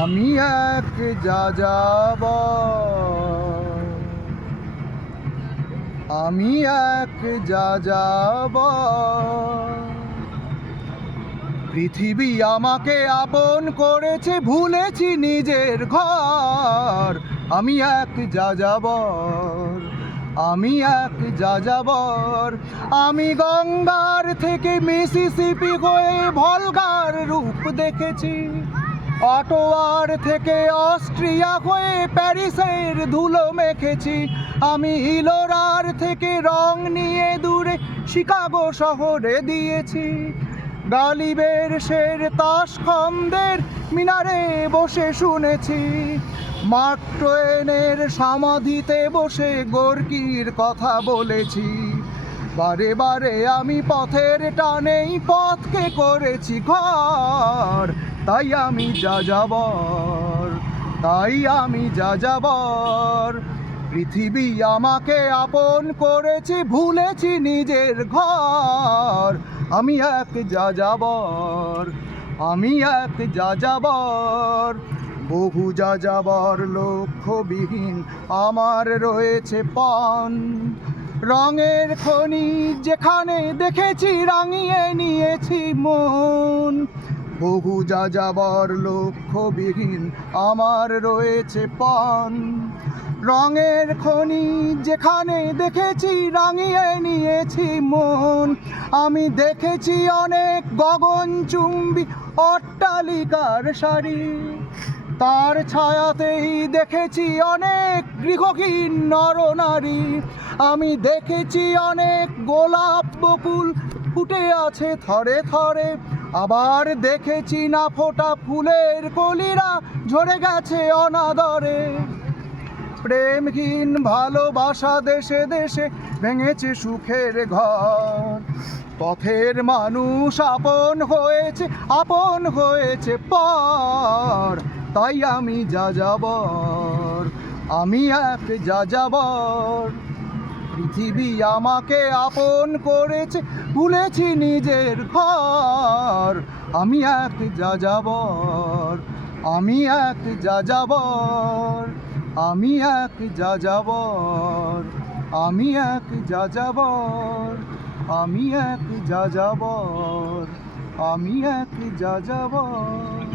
আমি এক যাযাবর, আমি এক যাযাবর। পৃথিবী আমাকে আপন করেছে, ভুলেছি নিজের ঘর। আমি এক যাযাবর, আমি এক যাযাবর। আমি গঙ্গার থেকে মিসিসিপি হয়ে ভলগার রূপ দেখেছি, অটোয়ার থেকে অস্ট্রিয়া হয়ে প্যারিসের ধুলো মেখেছি। আমি ইলোরার থেকে রং নিয়ে দূরে শিকাগো শহরে দিয়েছি। গালিবের শের তাসখন্দের মিনারে বসে শুনেছি। মার্ক টোয়েনের সমাধিতে বসে গোর্কির কথা বলেছি। বারে বারে আমি পথের টানেই পথকে করেছি ঘর। তাই আমি যাযাবর, তাই আমি যাযাবর। পৃথিবী আমাকে আপন করেছে, ভুলেছি নিজের ঘর। আমি এক যাযাবর, আমি এক যাযাবর। বহু যাযাবর লক্ষ্যবিহীন আমার রয়েছে পণ। রঙের খনি যেখানে দেখেছি রাঙিয়ে নিয়েছি মন। বহু যাযাবর লক্ষ্যবিহীন আমার রয়েছে পণ। রঙের খনি যেখানে দেখেছি রাঙিয়ে নিয়েছি মন। আমি দেখেছি অনেক গগনচুম্বী অট্টালিকার সারি, তার ছায়াতেই দেখেছি অনেক গৃহহীন নরনারী। আমি দেখেছি অনেক গোলাপ বকুল ফুটে আছে থরে থরে, আবার দেখেছি না ফোটা ফুলের কলিরা ঝরে গেছে অনাদরে। প্রেমহীন ভালোবাসা দেশে দেশে ভেঙেছে সুখের ঘর। পথের মানুষ আপন হয়েছে পর। তাই আমি যাযাবর, আমি এক যাযাবর। পৃথিবী আমাকে আপন করেছে, ভুলেছি নিজের ঘর। আমি এক যাযাবর, আমি এক যাযাবর, আমি এক যাযাবর, আমি এক যাযাবর, আমি এক যাযাবর, আমি এক যাযাবর।